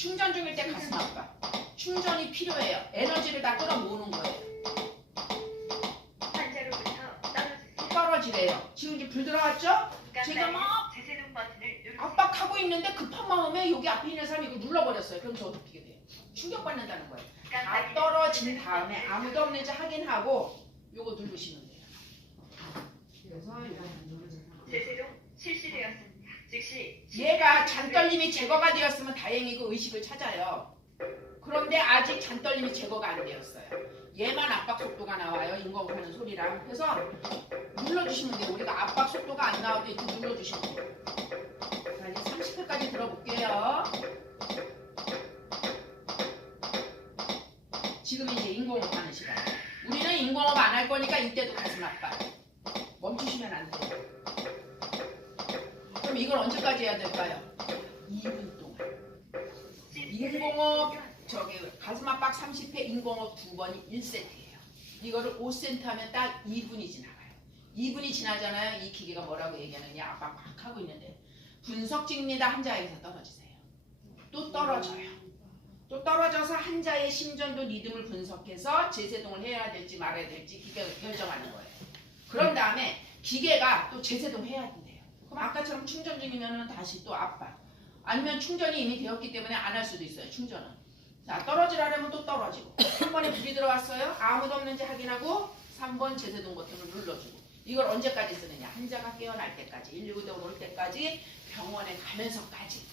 충전 중일 때 가슴 아파. 충전이 필요해요. 에너지를 다 끌어모으는 거예요. 환자로부터 떨어지세요. 떨어지래요. 지금 이제 불 들어왔죠? 제가 막 제세동 버튼을 누르세요. 압박하고 있는데 급한 마음에 여기 앞에 있는 사람이 이거 눌러버렸어요. 그럼 저 어떻게 돼요? 충격받는다는 거예요. 다 깜빡이는 떨어진 다음에 아무도 없는지 확인하고 요거 누르시면 돼요. 그래서 이거 누르잖아. 제세동 실시되었습니다. 즉시 얘가 잔떨림이 제거가 되었으면 다행이고 의식을 찾아요. 그런데 아직 잔떨림이 제거가 안 되었어요. 얘만 압박 속도가 나와요. 인공하는 소리랑. 그래서 눌러주시면 돼요. 우리가 압박 속도가 안 나와도 이렇게 눌러주시면 돼요. 자, 이제 30회까지 들어볼게요. 지금 이제 인공호흡 하는 시간. 우리는 인공호흡 안 할 거니까 이때도 가슴 아파요. 멈추시면 안 돼요. 이걸 언제까지 해야 될까요? 2분 동안. 인공호흡 저기 가슴 압박 30회 인공호흡 두 번이 1세트예요. 이거를 5세트 하면 딱 2분이 지나가요. 2분이 지나잖아요. 이 기계가 뭐라고 얘기하느냐 압박 막 하고 있는데 분석 찍니다 한자에서 떨어지세요. 또 떨어져요. 또 떨어져서 한자의 심전도 리듬을 분석해서 재세동을 해야 될지 말아야 될지 기계가 결정하는 거예요. 그런 다음에 기계가 또 재세동 해야 된대요. 그럼 아까처럼 충전 중이면 다시 또 압박. 아니면 충전이 이미 되었기 때문에 안 할 수도 있어요. 충전은. 자 떨어지라면 또 떨어지고 한 번에 불이 들어왔어요. 아무도 없는지 확인하고 3번 재세동 버튼을 눌러주고 이걸 언제까지 쓰느냐 한자가 깨어날 때까지 119대 올 때까지 병원에 가면서까지